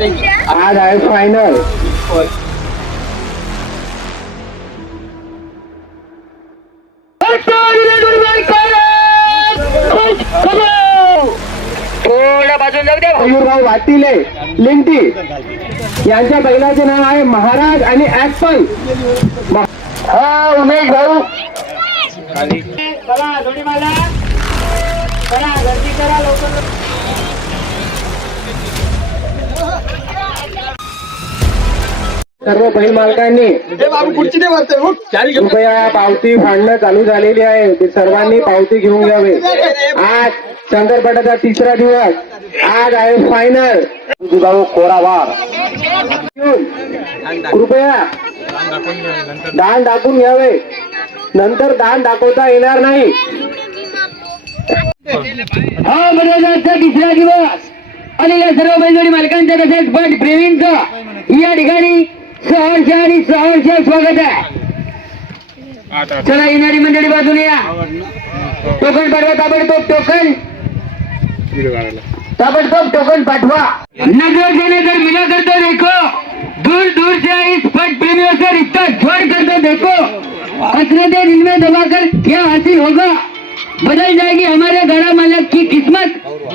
आज आहे फायनल. थोडा बाजून जाऊ द्या. मयूरराव वाटिले लिंटी यांच्या बैलाचे नाव आहे महाराज आणि ऍपल. हा उमेश भाऊ चला जोडी मला चला गर्दी करा लवकर. सर्व बैल मालकांनी कृपया पावती फाडणं चालू झालेली आहे. ते सर्वांनी पावती घेऊन घ्यावे. आज शंकरपटाचा तिसरा दिवस. आज आहे फायनल. दुधाऊ कोरावार कृपया दान दाखवून घ्यावे. नंतर दान दाखवता येणार नाही. हा बरोबरचा तिसरा दिवस आलेल्या सर्व बैलजोडी मालकांचा तसेच पण प्रेमींचं या ठिकाणी सहर्ष आणि सहर्ष स्वागत आहे. चला येणारी मंडळी बाजूने या. टोकन पाठवा ताबडतोब. टोकन पाठवा. नजर देने कर मिला करतो देखो. दूर दूर से इस पट प्रेमियों से रिश्ता जोड़ करतो देखो. हसरतें दिल में दबाकर क्या हासिल होगा. बदल जाएगी हमारे गड़ा मालक की किस्मत.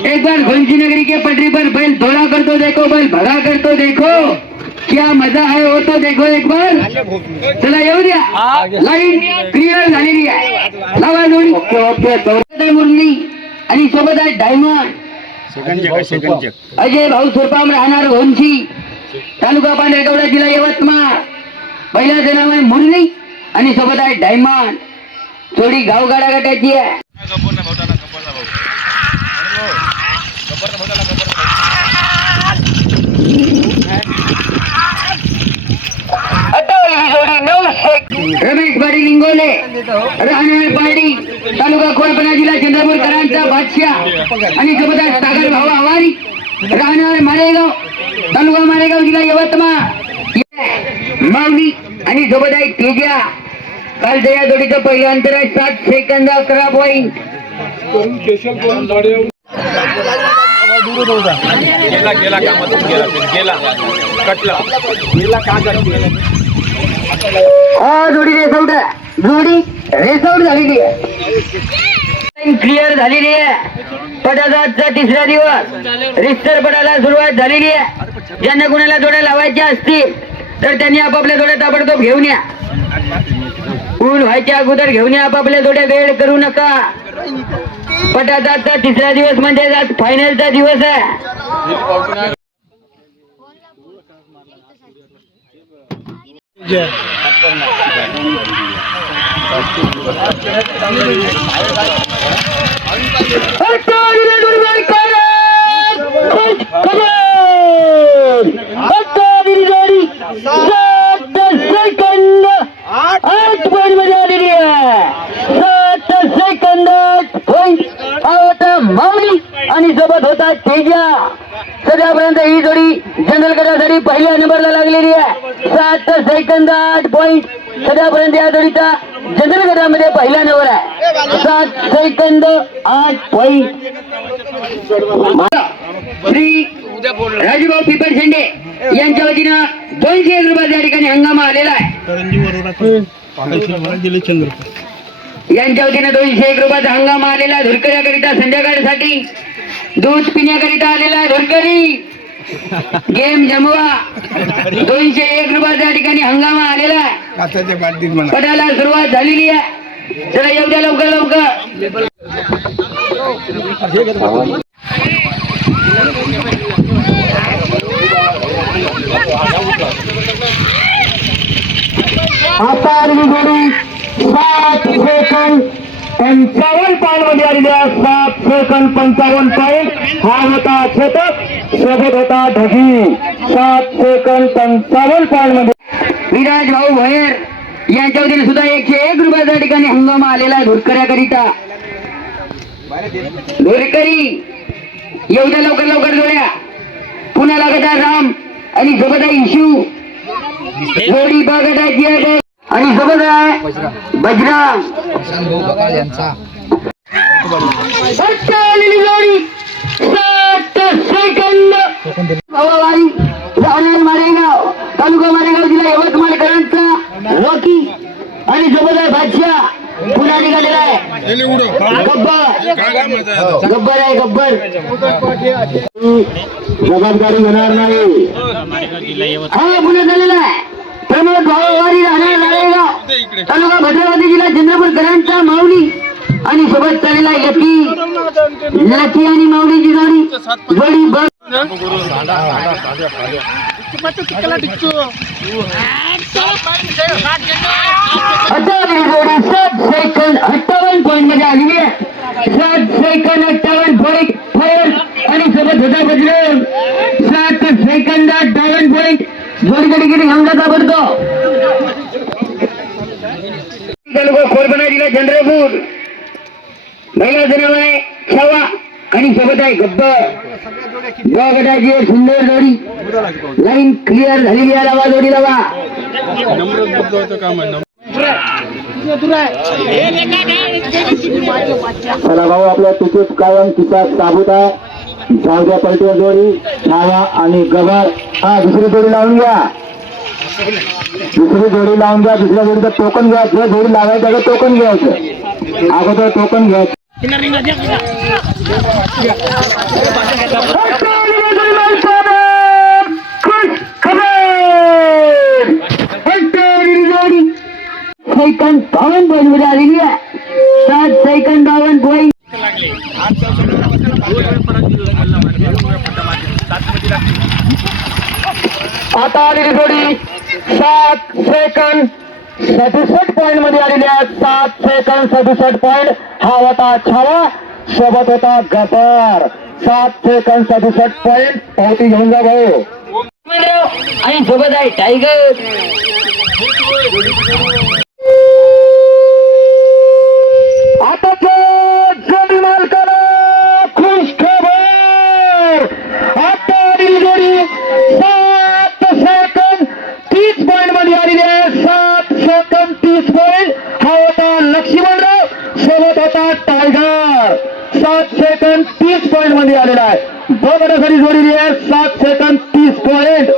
एक बार घोंची नगरी के पटरी पर बैल दौड़ा कर तो देखो. बैल भगा कर तो देखो. क्या मजा आहे हो तो देखो एक बार. चला येऊ द्या. लाईन क्लिअर झालेली आहे. लावा जोडी. ओके मुरली आणि सोबत आहे डायमंड. अजय भाऊ सुरपाम राहणार घोंची तालुका पांढरकवडा जिल्हा यवतमाळ. बैलाचे नाव आहे मुरली आणि सोबत आहे डायमंड. थोडी गावगाडा गटाची आहे. रमेश पाटील लिंगोले राहणार पारडी तालुका कोळपणा जिल्हा चंद्रपूरकरांचा बादशाह आणि सोबत आहे सागर भाऊ आवारी राहणार मालेगाव तालुका मालेगाव जिल्हा यवतमाळ. माऊली आणि सोबत आहे तेजा. कालच्या या जोडीचं पहिलं अंतर आहे 7 सेकंद 11 पॉईंट. हा जोडी रेसआउट आहे. जोडी रेसआउट झालेली आहे. क्लिअर झालेली आहे. पटाचा तिसरा दिवस. रिस्टर पटाला सुरुवात झालेली आहे. ज्यांना कुणाला जोड्या लावायच्या असतील तर त्यांनी आपापल्या जोड्या ताबडतोब घेऊन या. ऊन व्हायच्या अगोदर घेऊन या आपापल्या जोड्या. वेळ करू नका. पटाचा तिसरा दिवस म्हणजे आज फायनलचा दिवस आहे. आणि सोबत होता तेजा. सध्यापर्यंत ही जोडी जनरल गटासाठी पहिल्या नंबरला लागलेली आहे. 7 सेकंद 8 पॉईंट. सध्यापर्यंत या जोडीचा जनरल गटामध्ये पहिला नंबर आहे. 7 सेकंद 8 पॉईंट. श्री राजूभाऊ पिपर शेंडे यांच्या वतीनं 201 रुपयाच्या ठिकाणी हंगामा आलेला आहे. यांच्या वतीनं 201 रुपयाचा हंगामा आलेला. धुरकऱ्याकरिता संध्याकाळसाठी दूध पिण्याकरिता आलेला आहे. धुरकरी गेम जमवा. 201 रुपयाच्या ठिकाणी हंगामा आलेला आहे. पटाला सुरुवात झालेली आहे. चला येऊ द्या लवकर लवकर. आता आलेली जोडी 7 सेकंद 55 पॉईंट मध्ये आलेली आहे. 7 सेकंद 55 पॉईंट. हा होता शतक. सोबत होता ढगी. 7 सेकंद 55 पॉईंट मध्ये विराज भाऊ भैर यांच्या वतीने सुद्धा 101 रुपयाच्या ठिकाणी हंगामा आलेला आहे. धुरकऱ्याकरिता. धुरकरी येऊ द्या लवकर लवकर जोड्या. पुन्हा लागत आहे राम आणि सोबत आहे इशू. जोडी बघटायची आहे आणि सोबत आहे बजरंग. आलेली जोडी 7 सेकंद. राहुल मारेगाव तालुका मारेगाव जिल्हा यवतमाळकरांचा रॉकी आणि सोबत आहे बादशाह पुन्हा निघालेला आहे गब्बर आहे गब्बर जबाबदारी घेणार नाही. हा पुन्हा झालेला आहे प्रमोद भाऊवारी राहणार नाळेगाव तालुका भद्रावती जिल्हा चंद्रपूरकरांचा माऊली आणि सोबत चाललेला लकी आणि माऊलीची जोडी बघ अठ्ठावन्न जोडी 7 सेकंद 58 पॉईंट मध्ये आलेली आहे 7 सेकंद 58 पॉईंट फायर आणि सोबत होता बजरंग 7 सेकंद 58 पॉईंट जोडीकडे किती घामला पडतो खोरबना जिल्हा चंद्रपूर महिला जनावर आहे छावा आणि सोबत आहे गब्बर गटाची एक सुंदर जोडी लाईन क्लिअर झालेली आहे लावा जोडी लावा चला भाऊ आपल्या तिकीट कायम तिच्यात साबूत आहे जाऊद्या पलटी जोडी छावा आणि गबर. हा दुसरी जोडी लावून घ्या दुसऱ्या जोडीचं टोकन घ्यायचं जोडी लावायचं अगं टोकन घ्यायचं अगोदर टोकन घ्यायचं सेकंद 52 पॉईंट मध्ये आलेली आहे 7 सेकंद 52 पॉईंट आता आलेली जोडी 7 सेकंद 67 पॉईंट मध्ये आलेली आहे 7 सेकंद 67 पॉईंट हा होता छावा सोबत होता गबर 7 सेकंद 67 पॉईंट पावती घेऊन जा भाऊ आणि सोबत आहे टायगर आता जोडी मालकाला खुश खबर आता आलेली जोडी 7 सेकंद 30 पॉईंट मध्ये आलेली आहे 7 सेकंद 30 पॉईंट हा होता लक्ष्मणराव सोबत होता टायगर 7 सेकंद 30 पॉईंट मध्ये आलेला आहे बघण्यासाठी जोडलेली आहे 7 सेकंद 30 पॉईंट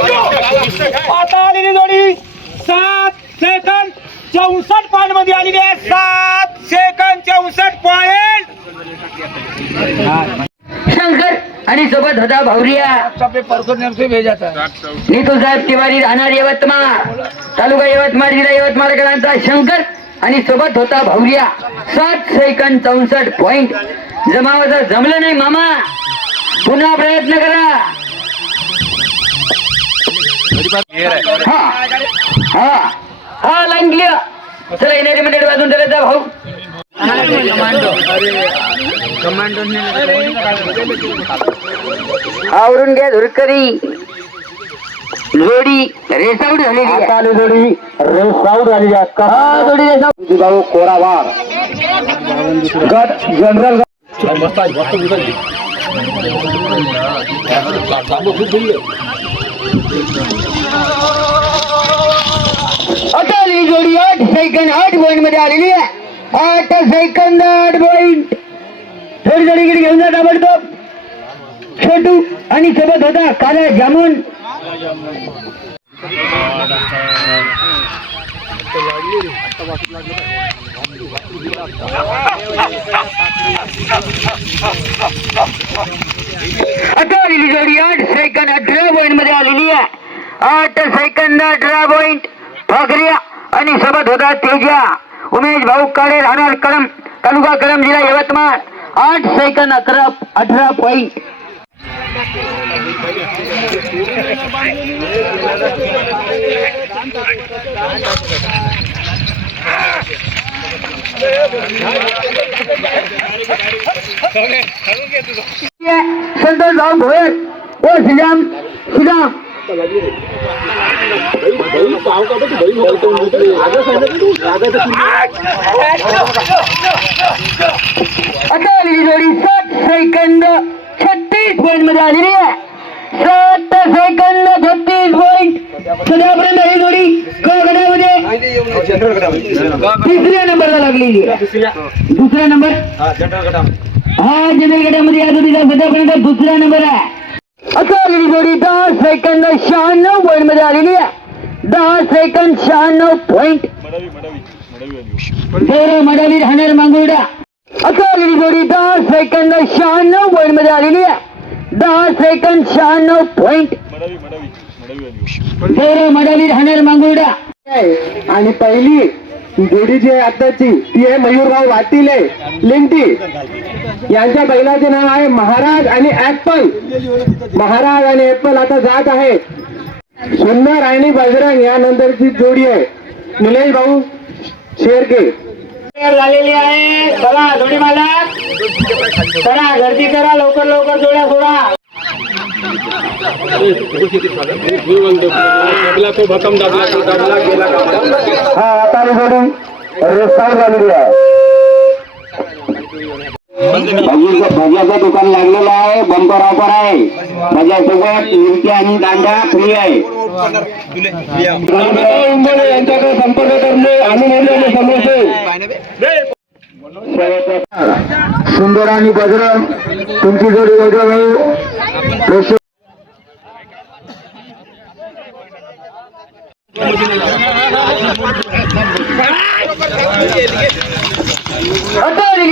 आता आलेली जोडी 7 सेकंद 64 पॉईंट मध्ये आलेली आहे 7 सेकंद 64 पॉईंट शंकर आणि सोबत होता भावरिया नीतू साहेब तिवारी राहणार यवतमाळ तालुका यवतमाळ जिल्हा यवतमाळकरांचा शंकर आणि सोबत होता भावरिया 7 सेकंद 64 पॉईंट जमावाचं जमलं नाही मामा पुन्हा प्रयत्न करा हा हा हा लाईन क्लिअर चला येणारी मध्ये वाजून दिलं जा भाऊ आवरून घ्या धुरकरी जोडी रेसाऊट झालेली आहे. आता जोडी रेसाऊट झालेली आहे हा जोडी रेसाऊट भाऊ कोरावार गट जनरल आता ही जोडी 8 सेकंद 8 पॉईंट मध्ये आलेली आहे 8 सेकंद 8 पॉईंट थोडी जोडीकडे घेऊन जा ताबडतोब छोटू आणि सोबत होता काला जामून आता आलेली जोडी 8 सेकंद 18 पॉईंट मध्ये आलेली आहे 8 सेकंद 18 पॉईंट ठाकरिया आणि सोबत होता तेजा उमेश भाऊ काळे राहणार कळम तालुका कळम जिल्हा यवतमाळ 8 सेकंद 18 पॉईंट संतोष भाऊ भोयर ओ श्रीराम श्रीराम आता आलेली जोडी 7 सेकंद 36 पॉईंट मध्ये आलेली आहे 7 सेकंद 36 पॉईंट सध्यापर्यंत ही जोडी क गटामध्ये तिसऱ्या नंबरला लागलेली आहे दुसरा नंबर हा जनरल गटामध्ये या जोडीचा सध्यापर्यंत दुसरा नंबर आहे. आता आलेली जोडी 10 सेकंद 96 पॉईंट मध्ये आलेली आहे. 10 सेकंद 96 पॉईंट. मडावी राहणार मांगुर्डा. आता आलेली जोडी 10 सेकंद 96 पॉईंट मध्ये आलेली आहे. 10 सेकंद 96 पॉईंट. मडावी राहणार मांगुर्डा. आणि पहिली जोडी जी आहे आताची ती आहे मयूरराव वाटिले लिंटी यांच्या बैलाचे नाव आहे महाराज आणि ऍपल. महाराज आणि ऍपल आता जात आहे. सुंदर आणि बजरंग यानंतरची जोडी आहे निलेश भाऊ शेरके झालेली आहे. चला जोडी मालक चला गर्दी करा लवकर लवकर जोड्या सोडा. हा आता जोडी रेस्टार झालेली आहे. भज्याचं दुकान लागलेलं आहे. बंपर ऑफर आहे. भज्यासोबत मिरची आणि कांदा फ्री आहे. यांच्याकडे संपर्क करणे आणि समोसे सुंदर आणि बजरंग तुमची जोडी वेगळं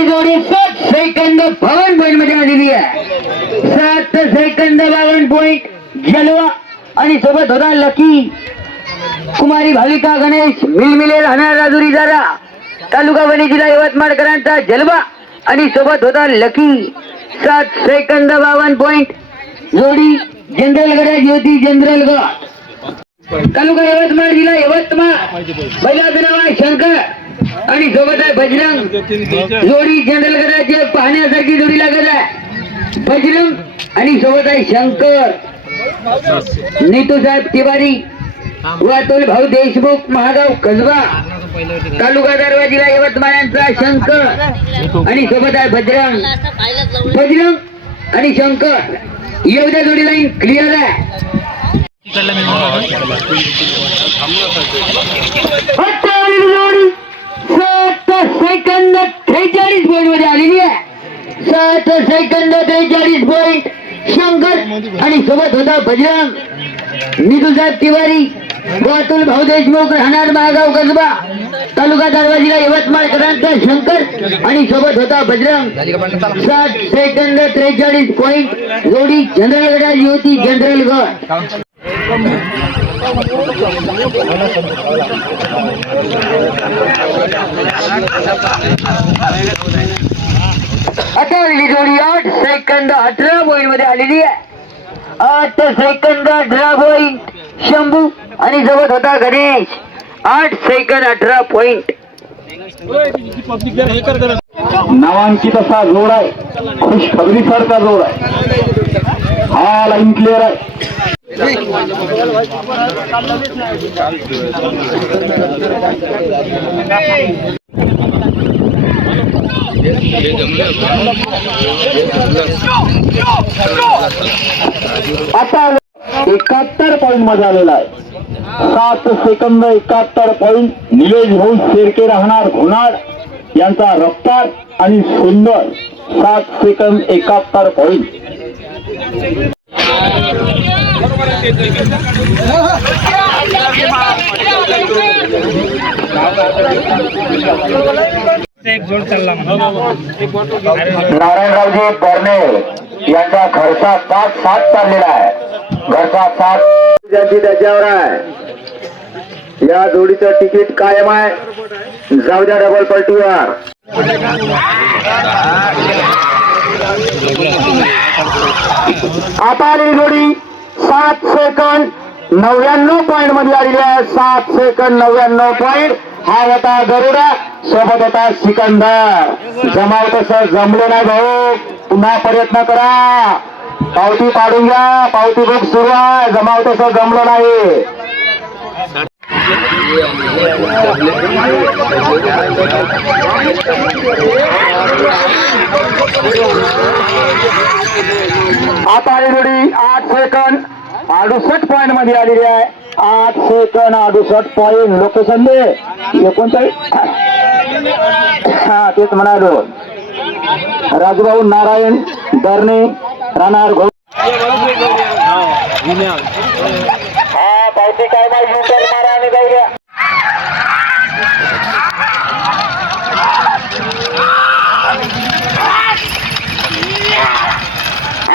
जोडी 7 सेकंद 52 पॉईंट मध्ये आलेली आहे. 7 सेकंद 52 पॉईंट. जलवा आणि सोबत होता लकी. कुमारी भाविका गणेश मिलमिले राहणार राजुरी जारा तालुका वणी जिल्हा यवतमाळकरांचा जलवा आणि सोबत होता लकी. 7 second 52 point. जोडी जनरल गड ज्योती जनरल गड तालुका यवतमाळ जिल्हा यवतमाळ. बैलाचं नाव आहे शंकर आणि सोबत आहे बजरंग. जोडी जनरल गडाचे पाहण्यासारखी जोडी लागत आहे. बजरंग आणि सोबत आहे शंकर. नीतू साहेब तिवारी व अतुल भाऊ देशमुख महागाव कसबा तालुका दारवा जिल्हा यवतमाळ यांचा शंकर आणि सोबत आहे बजरंग. बजरंग आणि शंकर एवढ्या जोडी लाईन क्लिअर आहे. जोडी 7 सेकंद 43 पॉईंट मध्ये आलेली आहे. 7 सेकंद 43 पॉईंट. शंकर आणि सोबत होता बजरंग. नितू साहेब तिवारी व अतुल भाऊ देशमुख राहणार महागाव कसबा तालुका दारवा जिल्हा यवतमाळकरांचा शंकर आणि सोबत होता बजरंग. 7 second 43 point. जोडी जनरल गडाची होती जनरल गड. आता आलेली जोडी 8 सेकंद 18 पॉईंट मध्ये आलेली आहे. 8 सेकंद 18 पॉईंट. शंभू आणि सोबत होता गणेश. 8 second 18 point. नामांकित असा जोड आहे. खुशखबरी सारखा जोड आहे. हा लाईन क्लिअर आहे. आता 71 पॉईंट मध्ये आलेला आहे. 7 सेकंद 71 पॉईंट. निलेश भाऊ शेरके राहणार घोनाड यांचा रफ्तार आणि सुंदर 7 सेकंद 71 पॉईंट. नारायणरावजी बर्ने यांचा घरचा 5-7 चाललेला आहे. घरचा 5 ज्यांची त्याच्यावर आहे. या जोडीचं तिकीट कायम आहे. जाऊ द्या डबल पलटीवर. आता आलेली जोडी 7 सेकंद 99 पॉईंट मध्ये आलेली आहे. 7 सेकंद 99 पॉईंट. हा होता गरुडा सोबत होता सिकंदर. जमाव तसं जमलं नाही भाऊ. पुन्हा प्रयत्न करा. पावती पाडून घ्या. पावती बुक सुरू आहे. जमाव तसं जमलं नाही. आता आली जोडी 8 सेकंद 68 पॉईंट मध्ये आलेली आहे. 8 सेकंद 68 पॉईंट. लोकेशन दे 39. हा तेच म्हणालो. राजूभाऊ नारायण दरणे राहणार हा पावती काय माहिती युटर्न मारा आणि जाऊ द्या.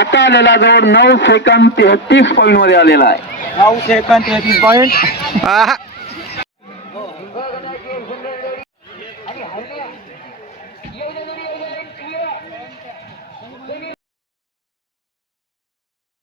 आता आलेला जोड 9 सेकंद 33 पॉईंट मध्ये आलेला आहे. 9 सेकंद 33 पॉईंट.